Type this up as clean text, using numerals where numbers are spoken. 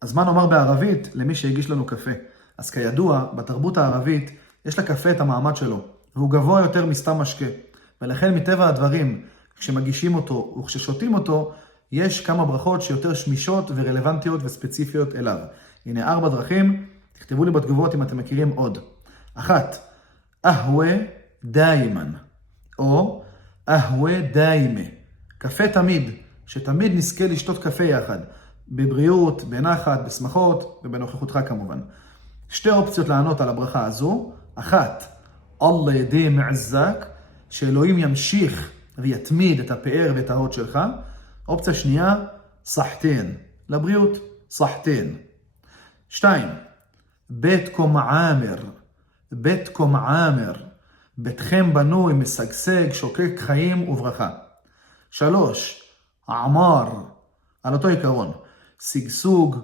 אז מה נאמר בערבית למי שהגיש לנו קפה? אז כידוע, בתרבות הערבית יש לקפה את המעמד שלו, והוא גבוה יותר מסתם משקה. ולכן מטבע הדברים, כשמגישים אותו וכששותים אותו, יש כמה ברכות שיותר שמישות ורלוונטיות וספציפיות אליו. הנה 4 דרכים, תכתבו לי בתגובות אם אתם מכירים עוד. 1. אהווה דיימן, או אהווה דיימה. קפה תמיד, שתמיד נזכה לשתות קפה יחד, בבריאות, בנחת, בשמחות ובנוכחותך כמובן. 2 אופציות לענות על הברכה הזו. 1. אללה ידי מעזק, שאלוהים ימשיך ויתמיד את הפאר ואת ההוד שלך. אופציה שנייה, סחתין, לבריאות, סחתין. 2. ביתכם עאמר, ביתכם עאמר, ביתכם בנוי, משגשג, שוקק חיים וברכה. 3. עמר, על אותו עיקרון, שגשוג,